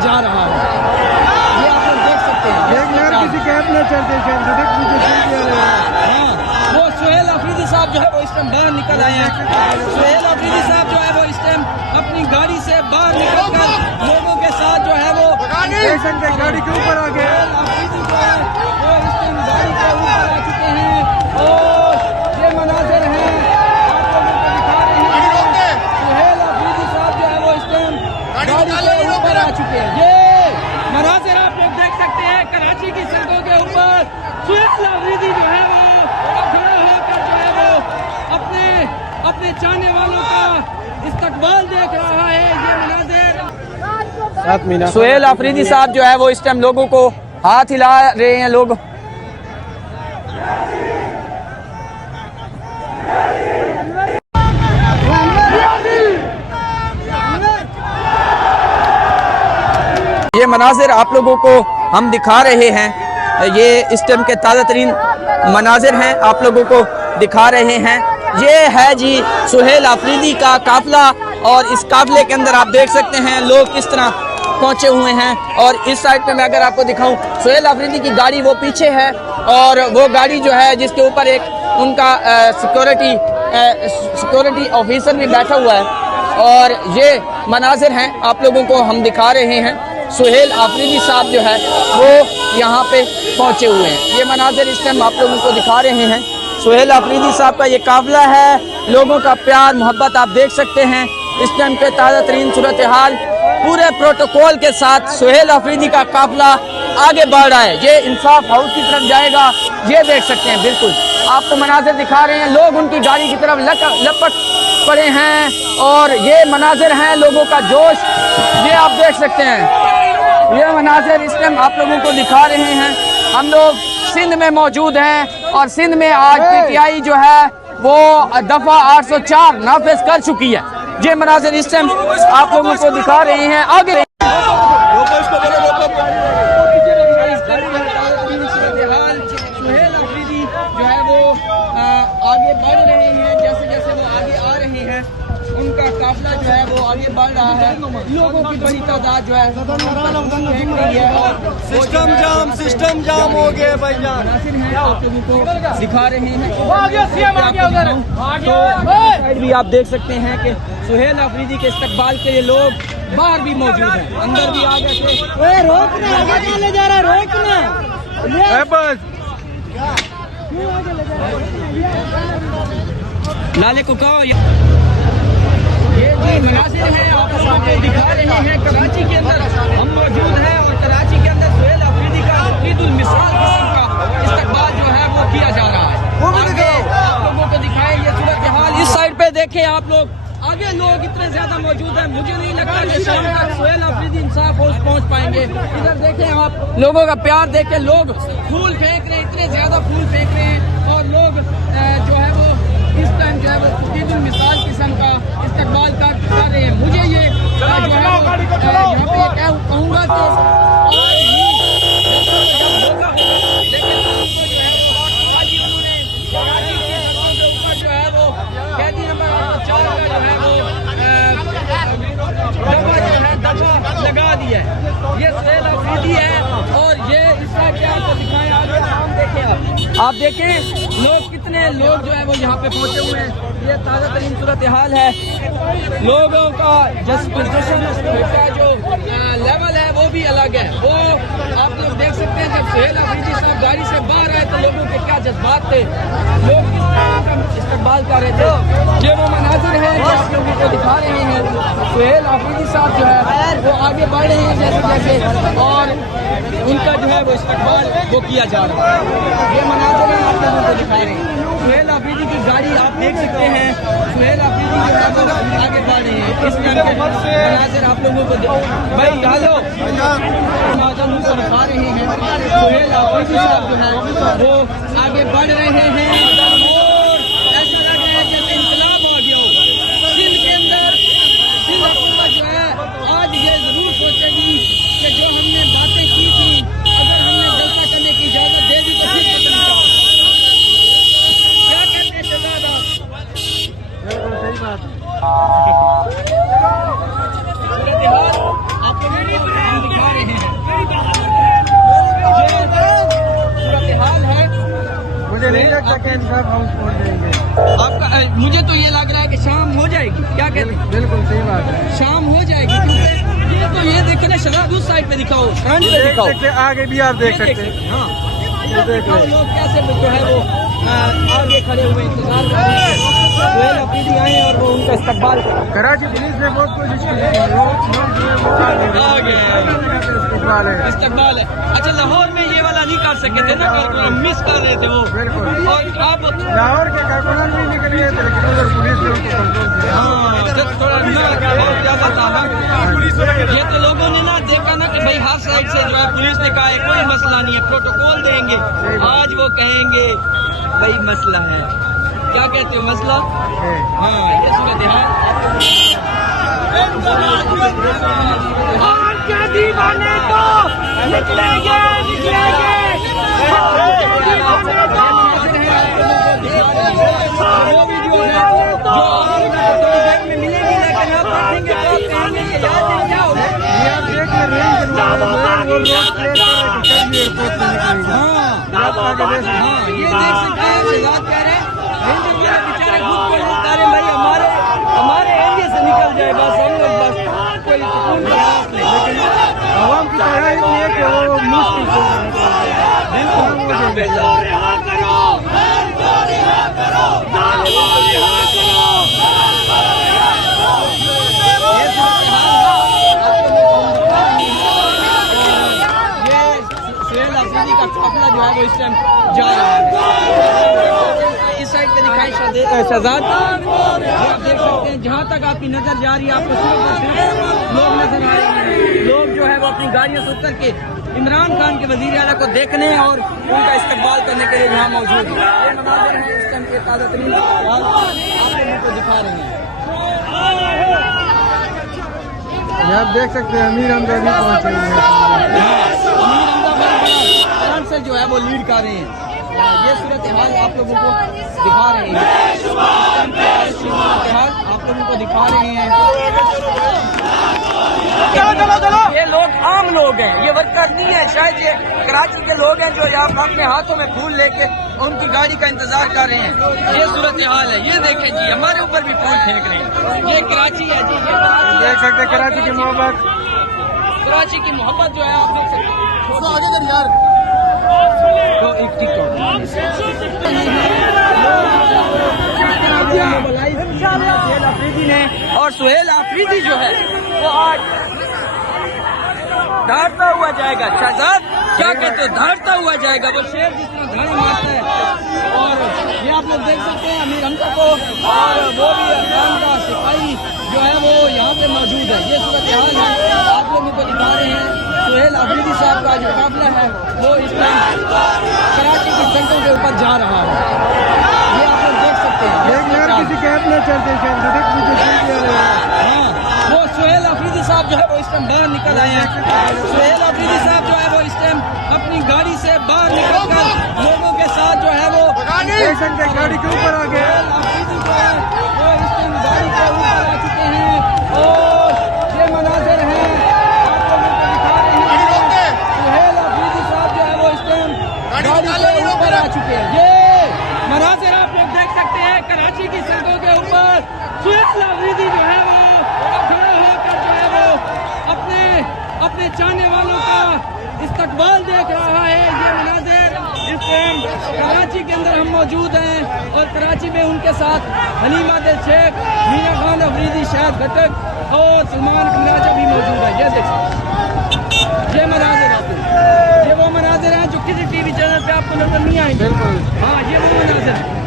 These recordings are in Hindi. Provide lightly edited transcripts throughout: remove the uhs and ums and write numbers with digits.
जा रहा है। ये आप लोग देख सकते हैं। किसी कैब में चलते वो सुहेल अफरीदी साहब जो है वो इस टाइम बाहर निकल आए हैं। सुहेल अफरीदी साहब जो है वो इस टाइम अपनी गाड़ी से बाहर निकल कर लोगों के साथ जो है वो गाड़ी के ऊपर आ गए। अफरीदी जो है वो इस टाइम गाड़ी के ऊपर आ चुके हैं और ये मनाजिर हैं आप लोगों को दिखा रहे हैं। सुहेल अफरीदी साहब जो है वो इस टाइम गाड़ी के ऊपर आ चुके हैं। ये मनाजिर आप लोग देख सकते हैं कराची की सड़कों के ऊपर सुहेल अफरीदी जो है वो खड़ा होकर जो है वो अपने चाहने वालों का इस्तकबाल देख रहा है। ये मनाजिर सुहेल अफरीदी साहब जो है वो इस टाइम लोगों को हाथ हिला रहे हैं। लोग ये मनाजिर आप लोगों को हम दिखा रहे हैं। ये इस टाइम के ताज़ा तरीन मनाजिर हैं, आप लोगों को दिखा रहे हैं। ये है जी सुहेल अफरीदी का काफिला और इस काफिले के अंदर आप देख सकते हैं लोग किस तरह पहुंचे हुए हैं। और इस साइड पे मैं अगर आपको दिखाऊं सुहेल अफरीदी की गाड़ी वो पीछे है और वो गाड़ी जो है जिसके ऊपर एक उनका सिक्योरिटी ऑफिसर भी बैठा हुआ है। और ये मनाजिर हैं आप लोगों को हम दिखा रहे हैं। सुहेल अफरीदी साहब जो है वो यहाँ पे पहुँचे हुए हैं। ये मनाजिर इस टाइम आप लोगों को दिखा रहे हैं। सुहेल अफरीदी साहब का ये काफिला है, लोगों का प्यार मोहब्बत आप देख सकते हैं। इस टाइम पे ताज़ा तरीन सूरत हाल पूरे प्रोटोकॉल के साथ सुहेल अफरीदी का काफिला आगे बढ़ रहा है। ये इंसाफ हाउस की तरफ जाएगा, ये देख सकते हैं। बिल्कुल आपको मनाजिर दिखा रहे हैं, लोग उनकी गाड़ी की तरफ लपट पड़े हैं और ये मनाजिर हैं लोगों का जोश, ये आप देख सकते हैं। ये मनाजिर इस टाइम आप लोगों को दिखा रहे हैं। हम लोग सिंध में मौजूद हैं और सिंध में आज PTI जो है वो दफा 804 नाफिज कर चुकी है। ये मनाजिर इस टाइम आप लोगों को दिखा रहे हैं। आगे सुहेल अफरीदी जो है वो आगे बढ़ रहे हैं। जैसे जैसे वो आगे आ रहे हैं उनका काफिला जो है वो आगे बढ़ रहा है। लोगों की बड़ी तादाद जो है सिस्टम जाम हो गया भाईजान। दिखा रहे हैं भी आप देख सकते हैं कि सुहेल अफरीदी के इस्तकबाल के लिए लोग बाहर भी मौजूद हैं, अंदर भी आ गए थे। रोकना ले जा रहा, रोकना बस लाले को कहो। ये जी मनाजिर हैं आप लोगों को दिखा रहे हैं। कराची के अंदर हम मौजूद हैं और कराची के अंदर सुहेल अफरीदी का ईदुल मिसाल किस्म का इस्तकबाल जो है वो किया जा रहा है। आगे आप लोगों को दिखाएं ये सूरत हाल। इस साइड पे देखें आप लोग, आगे लोग इतने ज्यादा मौजूद हैं, मुझे नहीं लगता कि शाम तक सुहेल अफरीदी इंसाफ हाउस पहुंच पाएंगे। इधर देखें आप, लोगों का प्यार देखें, लोग फूल फेंक रहे हैं, इतने ज्यादा फूल फेंक रहे हैं और लोग जो है वो इस टाइम जो है वो ईदुल मिसाल किस्म का इस्तकबाल कर रहे हैं। मुझे ये जो है यहाँ पे कहूँगा कि लगा दिया है। ये सुहेल अफरीदी है और ये इसका क्या आपको दिखाएं। आगे नाम देखें आप देखें लोग कितने लोग जो है वो यहाँ पे पहुंचे हुए हैं। ये ताज़ा तरीन सूरत हाल है। लोगों का जश्न का जो लेवल है वो भी अलग है। वो आप लोग देख सकते हैं जब सुहेल अफरीदी साहब गाड़ी से बाहर आए तो लोगों के क्या जज्बात थे, लोग किस तरह का इस्तकबाल कर रहे थे। ये वो मनाजिर हैं जो आप लोगों को दिखा रहे हैं। सुहेल अफरीदी साहब जो है वो आगे बढ़ रहे हैं जैसे जैसे और उनका जो है वो इस्तकबाल वो किया जा रहा है। ये मनाजिर हैं आप लोगों को दिखा रहे हैं। सुहेल अफरीदी की गाड़ी आप देख सकते हैं। सुहेल अफरीदी जो है वो आगे बढ़ रहे हैं। इस तरह के मनाजिर आप लोगों को भाई डालो उनको दिखा रहे हैं। सुहेल अफरीदी साहब जो है वो आगे बढ़ रहे हैं और ऐसा लग रहा है जैसे इंकलाब हो गया हो सिंध के अंदर। सिंध हुकूमत जो है आज ये जरूर सोचेगी कि जो हमने बातें की थी अगर हमने जलसा करने की इजाजत दे दी तो फिर क्या कहते हैं शहजाद आप? के इंसाफ हाउस पहुंच जाएंगे। आपका मुझे तो ये लग रहा है कि शाम हो जाएगी, क्या कहते हैं? बिल्कुल सही बात है, शाम हो जाएगी, क्योंकि ये देखो ना, शराब उस साइड पे दिखाओ, फ्रंट पे दिखाओ, आगे भी आप देख सकते हैं। हाँ, दिखाओ लोग कैसे जो है वो आगे खड़े हुए इंतजार कर रहे हैं। सुहेल अफरीदी आए और वो उनका इस्तकबाल कर रहे हैं। कराची पुलिस ने बहुत कोशिश की है, इस्तकबाल है। अच्छा, लाहौर में ये वाला नहीं कर सके थे ना, कारकुनन मिस कर रहे थे वो। बिल्कुल। और अब लाहौर के कारकुनन भी निकल गए थे, लेकिन उधर पुलिस ने उनको कंट्रोल किया। थोड़ा बहुत ज्यादा था ना। ये तो लोगों ने ना देखा ना कि भाई हर साइड से जो है पुलिस ने कहा है कोई मसला नहीं है, प्रोटोकॉल देंगे। आज वो कहेंगे भाई मसला है, क्या कहते हो मसला? हाँ, ये सूरत हाल। क्या दीवाने तो निकलेंगे, निकलेंगे। ये देख सकते हैं, शहजाद कह रहे हैं बेचारे खुद को लुटा रहे भाई, हमारे एरिया से निकल जाए बस, हम लोग बस कोई सुकून का सांस ले। लेकिन आवाम की तैयारी नहीं है कि वो मुश्किल से सुहेल अफरीदी का काफिला जो है वो इस टाइम जा रहा है। इस साइड पे दिखाई शहजाद, आप देख सकते हैं जहाँ तक आपकी नजर जा रही है आपको सिर्फ और सिर्फ लोग नजर आ रहे हैं। लोग जो है वो अपनी गाड़ियों से उतर के इमरान खान के वजीर आला को देखने और उनका इस्तकबाल करने के लिए यहाँ मौजूद है। ये मनाज़िर हैं इस टाइम के ताज़ा तरीन आप लोगों को दिखा रहे हैं। आप देख सकते हैं अमीर हमजा भी पहुंचे हुए हैं। आराम से जो है वो लीड कर रहे हैं। ये सूरत हाल आप लोगों को दिखा रहे हैं, आप लोगों को दिखा रहे हैं। ये लोग आम लोग हैं, ये वर्कर नहीं है, शायद ये कराची के लोग हैं जो यहाँ अपने हाथों में फूल लेके उनकी गाड़ी का इंतजार कर रहे हैं। ये सूरत हाल है, ये देखें जी, हमारे ऊपर भी फूल फेंक रहे हैं। ये कराची है जी, ये देख सकते हैं कराची की मोहब्बत, कराची की मोहब्बत जो है आप देख सकते हैं। तो एक टिकटॉक सुहेल अफरीदी ने, और सुहेल अफरीदी जो है वो आज धारता हुआ जाएगा। शहजाद क्या कहते हो, धारता हुआ जाएगा, वो शेर जिस तरह धारा मारता है। और ये आप लोग देख सकते हैं अमीर हमजा को, और वो भी अफगान का सिपाही जो है वो यहाँ पे मौजूद है। ये सूरत हाल है, आप लोगों को दिखा रहे हैं। सुहेल अफरीदी साहब का जो काफिला है वो इस टाइम कराची की सड़कों के ऊपर जा रहा है। ये आप लोग देख सकते हैं। किसी कैब में चलते हाँ, वो सुहेल अफरीदी साहब जो है वो इस टाइम बाहर निकल आए हैं। सुहेल अफरीदी साहब जो है वो इस टाइम अपनी गाड़ी से बाहर निकल कर लोगों के साथ जो है वो देख सकते हैं गाड़ी के ऊपर आ गए। अफरीदी जो है वो इस टाइम गाड़ी के ऊपर आ चुके हैं और ये मनाज़िर हैं आप लोगों को दिखा रहे हैं। सुहेल अफरीदी साहब जो है वो इस टाइम गाड़ी के ऊपर आ चुके हैं। ये मनाज़िर आप लोग देख सकते हैं कराची की सड़कों के ऊपर सुहेल अफरीदी जो है वो खड़ा होकर जो है वो अपने चाहने वालों का इस्तकबाल देख रहा है। ये मनाज़िर इस टाइम कराची के अंदर हम मौजूद हैं और कराची में उनके साथ हलीमा दिल शेख, मीरा खान अफरीदी, शाहिद घटक और सलमान खंडाजा भी मौजूद है। ये देख सकते हैं, ये मनाज़िर आते हैं, ये वो मनाज़िर हैं जो किसी टीवी चैनल पे आपको नजर नहीं आएंगे। बिल्कुल, हाँ, ये वो मनाज़िर है।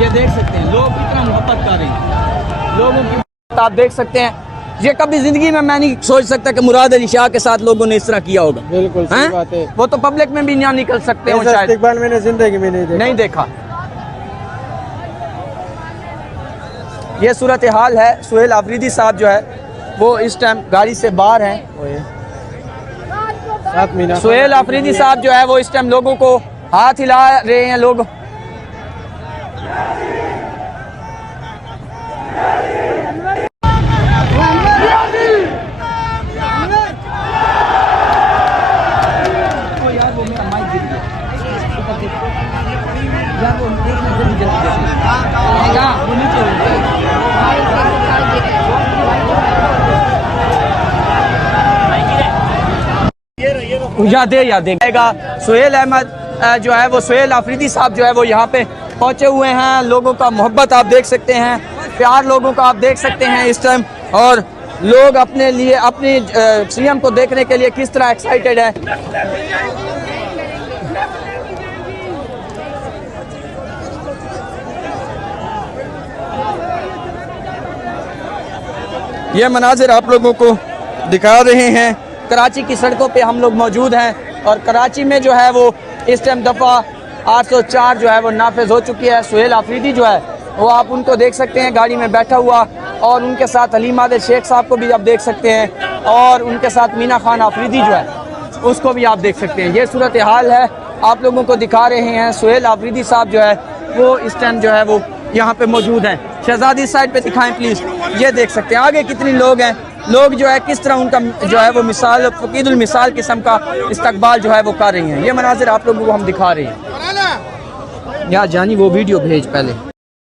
ये देख सकते हैं लोग कितना मोहब्बत कर रहे हैं, लोगों की आप देख सकते हैं। ये कभी जिंदगी में मैं नहीं सोच सकता कि मुराद अली शाह के साथ लोगों ने इस तरह किया होगा। बिल्कुल सही बात है। वो तो पब्लिक में भी ना निकल सकते हो शायद, इस्तेकबाल मैंने जिंदगी में नहीं देखा। ये सूरत हाल है। सुहेल अफरीदी साहब जो है वो इस टाइम गाड़ी से बाहर हैं। सुहेल अफरीदी साहब जो है वो इस टाइम लोगों को हाथ हिला रहे हैं। लोग इसका माइक गिर गया ऊपर देखो यार वो देखने से भी जल्दी आएगा वो नीचे याद देगा सुहेल अहमद जो है वो सुहेल आफरीदी साहब जो है वो यहाँ पे पहुंचे हुए हैं। लोगों का मोहब्बत आप देख सकते हैं, प्यार लोगों का आप देख सकते हैं इस टाइम, और लोग अपने लिए अपनी सीएम को देखने के लिए किस तरह एक्साइटेड है। ये मनाजिर आप लोगों को दिखा रहे हैं। कराची की सड़कों पे हम लोग मौजूद हैं और कराची में जो है वो इस टाइम दफ़ा 804 जो है वो नाफिज हो चुकी है। सुहेल आफरीदी जो है वो आप उनको देख सकते हैं गाड़ी में बैठा हुआ, और उनके साथ अलीम आदिल शेख साहब को भी आप देख सकते हैं, और उनके साथ मीना खान आफरीदी जो है उसको भी आप देख सकते हैं। ये सूरत हाल है, आप लोगों को दिखा रहे हैं। सुहेल आफरीदी साहब जो है वो इस टाइम जो है वो यहाँ पे मौजूद हैं। शहजादी साइड पे दिखाएं प्लीज़, ये देख सकते हैं आगे कितने लोग हैं। लोग जो है किस तरह उनका जो है वो मिसाल फ़कीदुल मिसाल किस्म का इस्तकबाल जो है वो कर रही हैं। ये मनाजिर आप लोगों को हम दिखा रहे हैं। यहाँ जानी वो वीडियो भेज पहले।